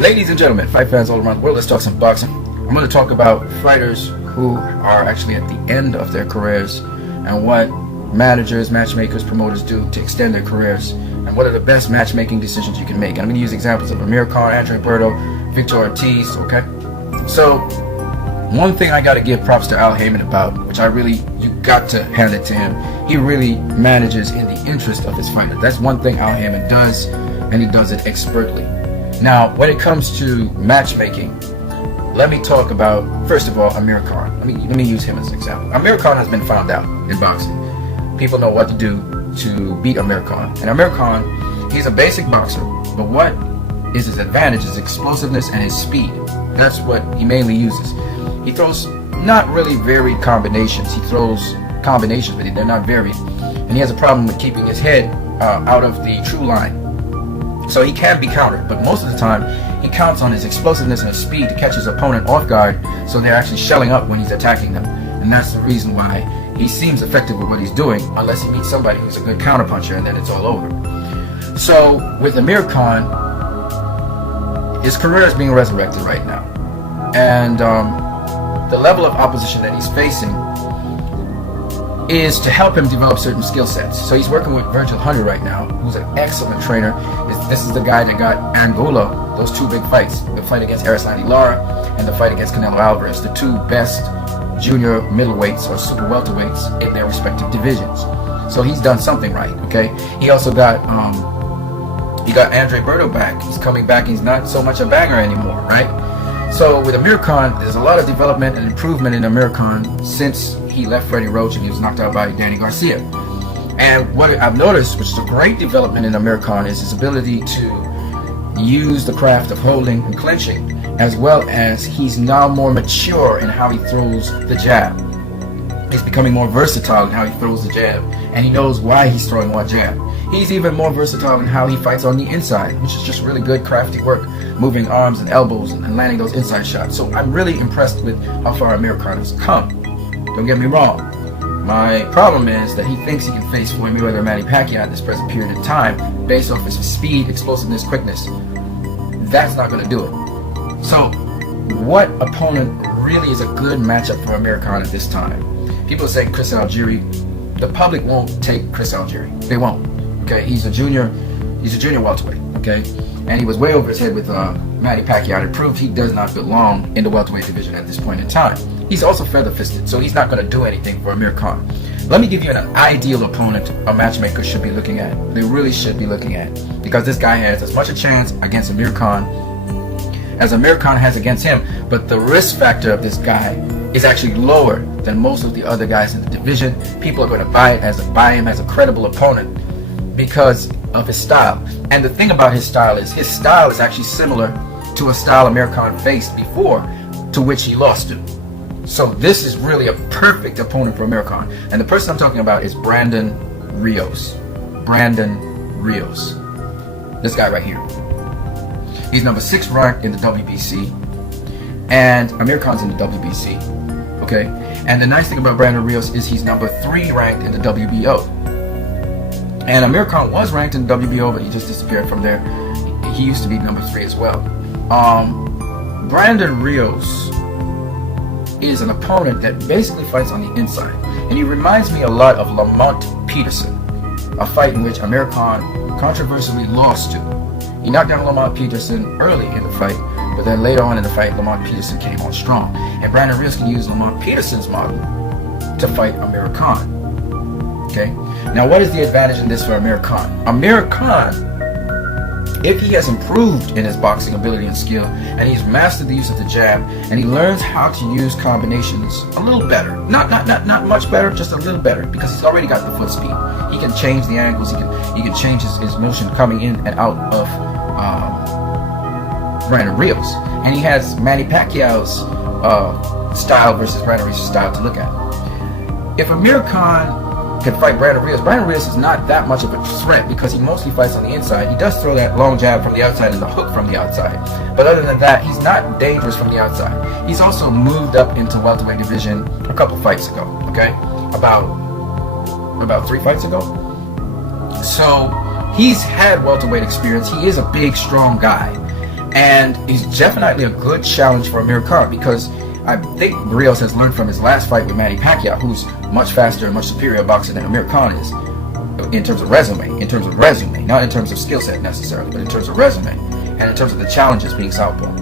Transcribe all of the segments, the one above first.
Ladies and gentlemen, fight fans all around the world, let's talk some boxing. I'm going to talk about fighters who are actually at the end of their careers and what managers, matchmakers, promoters do to extend their careers, and what are the best matchmaking decisions you can make. And I'm going to use examples of Amir Khan, Andre Berto, Victor Ortiz, okay? So, one thing I got to give props to Al Haymon about, which you got to hand it to him, he really manages in the interest of his fighter. That's one thing Al Haymon does, and he does it expertly. Now, when it comes to matchmaking, let me talk about, first of all, Amir Khan. Let me use him as an example. Amir Khan has been found out in boxing. People know what to do to beat Amir Khan. And Amir Khan, he's a basic boxer, but what is his advantage? His explosiveness and his speed. That's what he mainly uses. He throws not really varied combinations. He throws combinations, but they're not varied. And he has a problem with keeping his head out of the true line. So he can be countered, but most of the time he counts on his explosiveness and his speed to catch his opponent off guard, so they're actually shelling up when he's attacking them. And that's the reason why he seems effective with what he's doing, unless he meets somebody who's a good counterpuncher, and then it's all over. So with Amir Khan, his career is being resurrected right now. And the level of opposition that he's facing is to help him develop certain skill sets. So he's working with Virgil Hunter right now, who's an excellent trainer. This is the guy that got Angola those two big fights, the fight against Erislandy Lara and the fight against Canelo Alvarez, the two best junior middleweights or super welterweights in their respective divisions. So he's done something right, okay? He also got Andre Berto back. He's coming back. He's not so much a banger anymore, right? So with Amir Khan, there's a lot of development and improvement in Amir Khan since he left Freddie Roach and he was knocked out by Danny Garcia. And what I've noticed, which is a great development in Amir Khan, is his ability to use the craft of holding and clinching, as well as he's now more mature in how he throws the jab. He's becoming more versatile in how he throws the jab, and he knows why he's throwing what jab. He's even more versatile in how he fights on the inside, which is just really good crafty work, moving arms and elbows and landing those inside shots. So I'm really impressed with how far Amir Khan has come. Don't get me wrong. My problem is that he thinks he can face Floyd Mayweather and Manny Pacquiao at this present period of time based off his speed, explosiveness, quickness. That's not going to do it. So what opponent really is a good matchup for Amir Khan at this time? People are saying Chris Algieri. The public won't take Chris Algieri. They won't. Okay, he's a junior welterweight. Okay, and he was way over his head with Manny Pacquiao. It proved he does not belong in the welterweight division at this point in time. He's also feather-fisted, so he's not going to do anything for Amir Khan. Let me give you an ideal opponent a matchmaker should be looking at. They really should be looking at, because this guy has as much a chance against Amir Khan as Amir Khan has against him, but the risk factor of this guy is actually lower than most of the other guys in the division. People are going to buy him as a credible opponent because of his style. And the thing about his style is actually similar to a style Amir Khan faced before, to which he lost to. So this is really a perfect opponent for Amir Khan. And the person I'm talking about is Brandon Rios. Brandon Rios. This guy right here. He's number 6 ranked in the WBC. And Amir Khan's in the WBC. Okay? And the nice thing about Brandon Rios is he's number 3 ranked in the WBO. And Amir Khan was ranked in the WBO, but he just disappeared from there. He used to be number 3 as well. Brandon Rios is an opponent that basically fights on the inside. And he reminds me a lot of Lamont Peterson, a fight in which Amir Khan controversially lost to. He knocked down Lamont Peterson early in the fight, but then later on in the fight, Lamont Peterson came on strong. And Brandon Rios can use Lamont Peterson's model to fight Amir Khan. Okay? Now, what is the advantage in this for Amir Khan? Amir Khan, if he has improved in his boxing ability and skill, and he's mastered the use of the jab, and he learns how to use combinations a little better, not much better, just a little better, because he's already got the foot speed. He can change the angles. He can change his motion coming in and out of Brandon Rios, and he has Manny Pacquiao's style versus Brandon Rios' style to look at. If Amir Khan can fight Brandon Rios is not that much of a threat because he mostly fights on the inside. He does throw that long jab from the outside and the hook from the outside. But other than that, he's not dangerous from the outside. He's also moved up into welterweight division a couple fights ago, okay? About 3 fights ago. So he's had welterweight experience. He is a big, strong guy. And he's definitely a good challenge for Amir Khan, because I think Rios has learned from his last fight with Manny Pacquiao, who's much faster and much superior boxer than Amir Khan is, in terms of resume, not in terms of skill set necessarily, but in terms of resume, and in terms of the challenges being southpaw.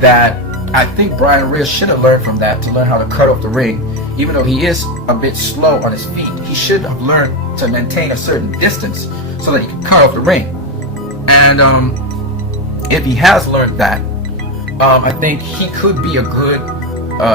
That I think Brian Rios should have learned from that, to learn how to cut off the ring. Even though he is a bit slow on his feet, he should have learned to maintain a certain distance so that he can cut off the ring. And if he has learned that, I think he could be a good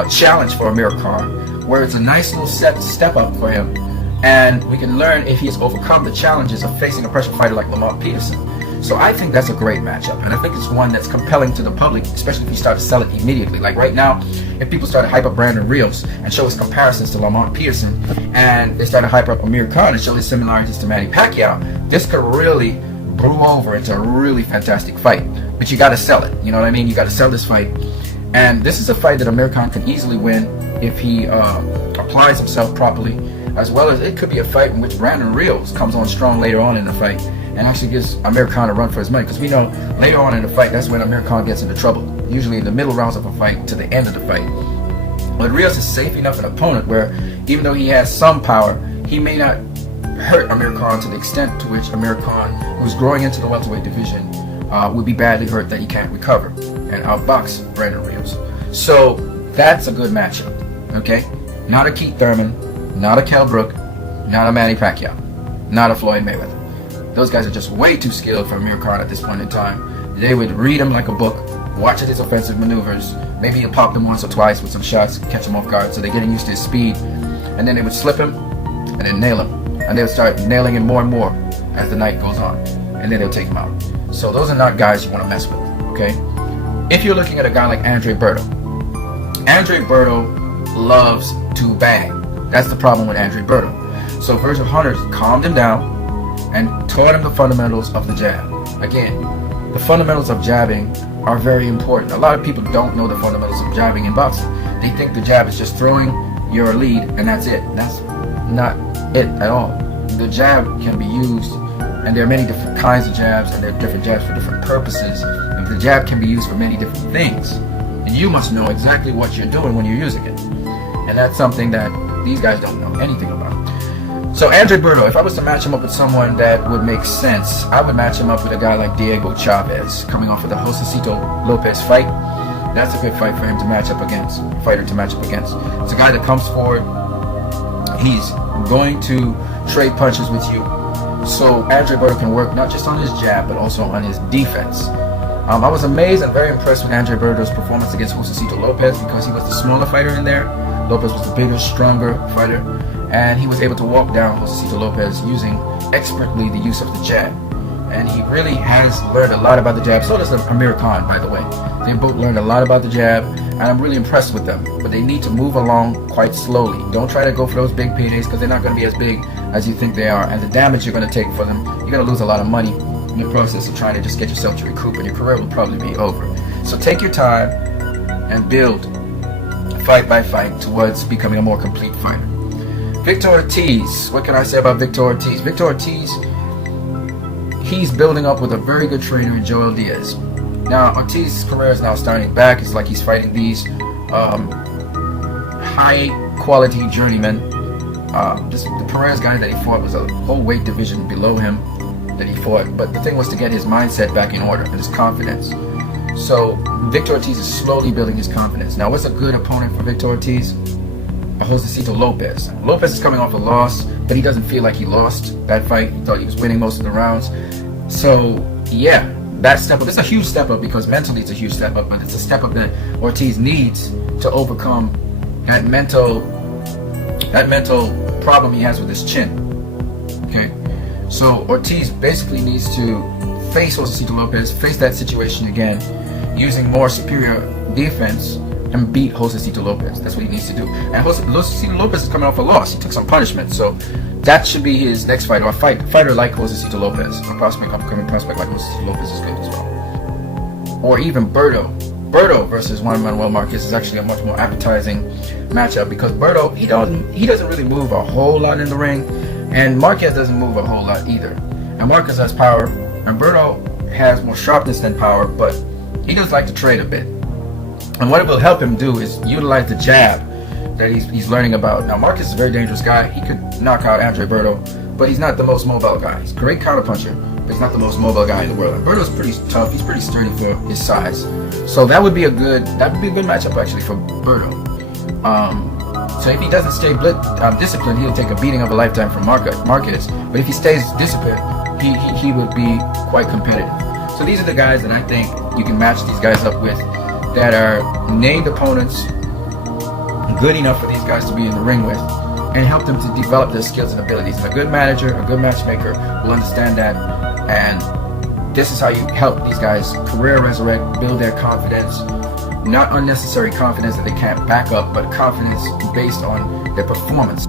challenge for Amir Khan, where it's a nice little step up for him, and we can learn if he has overcome the challenges of facing a pressure fighter like Lamont Peterson. So I think that's a great matchup, and I think it's one that's compelling to the public, especially if you start to sell it immediately. Like right now, if people start to hype up Brandon Rios and show his comparisons to Lamont Peterson, and they start to hype up Amir Khan and show his similarities to Manny Pacquiao, this could really brew over into a really fantastic fight. But you got to sell it, you know what I mean? You got to sell this fight. And this is a fight that Amir Khan can easily win if he applies himself properly, as well as it could be a fight in which Brandon Rios comes on strong later on in the fight and actually gives Amir Khan a run for his money, because we know later on in the fight, that's when Amir Khan gets into trouble, usually in the middle rounds of a fight to the end of the fight. But Rios is safe enough an opponent where, even though he has some power, he may not hurt Amir Khan to the extent to which Amir Khan, who's growing into the welterweight division, would be badly hurt that he can't recover and outbox Brandon Rios. So that's a good matchup, okay? Not a Keith Thurman, not a Kell Brook, not a Manny Pacquiao, not a Floyd Mayweather. Those guys are just way too skilled for Amir Khan at this point in time. They would read him like a book, watch his offensive maneuvers, maybe he'll pop them once or twice with some shots, catch him off guard, so they're getting used to his speed, and then they would slip him and then nail him, and they would start nailing him more and more as the night goes on, and then they'll take him out. So those are not guys you want to mess with, okay? If you're looking at a guy like Andre Berto loves to bang. That's the problem with Andre Berto. So Virgil Hunter calmed him down and taught him the fundamentals of the jab. Again, the fundamentals of jabbing are very important. A lot of people don't know the fundamentals of jabbing in boxing. They think the jab is just throwing your lead and that's it. That's not it at all. The jab can be used, and there are many different kinds of jabs, and there are different jabs for different purposes. And the jab can be used for many different things. And you must know exactly what you're doing when you're using it. And that's something that these guys don't know anything about. So Andre Berto, if I was to match him up with someone that would make sense, I would match him up with a guy like Diego Chavez, coming off of the Josecito Lopez fight. That's a good fight for him to match up against, It's a guy that comes forward. He's going to trade punches with you. So Andre Berto can work not just on his jab, but also on his defense. I was amazed and very impressed with Andre Berto's performance against Josecito Lopez, because he was the smaller fighter in there. Lopez was the bigger, stronger fighter, and he was able to walk down Josecito Lopez using expertly the use of the jab. And he really has learned a lot about the jab. So does Amir Khan, by the way. They both learned a lot about the jab, and I'm really impressed with them. But they need to move along quite slowly. Don't try to go for those big paydays, because they're not going to be as big as you think they are. And the damage you're going to take for them, you're going to lose a lot of money in the process of trying to just get yourself to recoup, and your career will probably be over. So take your time and build fight by fight towards becoming a more complete fighter. Victor Ortiz, what can I say about Victor Ortiz? Victor Ortiz, he's building up with a very good trainer in Joel Diaz. Now, Ortiz's career is now starting back. It's like he's fighting these high-quality journeymen. The Perez guy that he fought was a whole weight division below him that he fought. But the thing was to get his mindset back in order and his confidence. So Victor Ortiz is slowly building his confidence. Now, what's a good opponent for Victor Ortiz? Josecito Lopez. Lopez is coming off a loss, but he doesn't feel like he lost that fight. He thought he was winning most of the rounds. So, yeah, that step up. It's a huge step up, because mentally it's a huge step up, but it's a step up that Ortiz needs to overcome that mental problem he has with his chin. Okay? So Ortiz basically needs to face Josecito Lopez, face that situation again, using more superior defense, and beat Josecito Lopez. That's what he needs to do. And Josecito Lopez is coming off a loss. He took some punishment, so that should be his next fight. Or a fighter like Josecito Lopez, upcoming prospect like Josecito Lopez is good as well. Or even Berto. Berto versus Juan Manuel Marquez is actually a much more appetizing matchup, because Berto, he doesn't really move a whole lot in the ring, and Marquez doesn't move a whole lot either. And Marquez has power, and Berto has more sharpness than power, but he does like to trade a bit. And what it will help him do is utilize the jab that he's learning about. Now, Marcus is a very dangerous guy. He could knock out Andre Berto, but he's not the most mobile guy. He's a great counterpuncher, but he's not the most mobile guy in the world. And Berto's pretty tough. He's pretty sturdy for his size. So that would be a good matchup actually for Berto. So if he doesn't stay disciplined, he'll take a beating of a lifetime from Marcus. But if he stays disciplined, he would be quite competitive. So these are the guys that I think you can match these guys up with, that are named opponents, good enough for these guys to be in the ring with, and help them to develop their skills and abilities. And a good manager, a good matchmaker will understand that, and this is how you help these guys career resurrect, build their confidence. Not unnecessary confidence that they can't back up, but confidence based on their performance.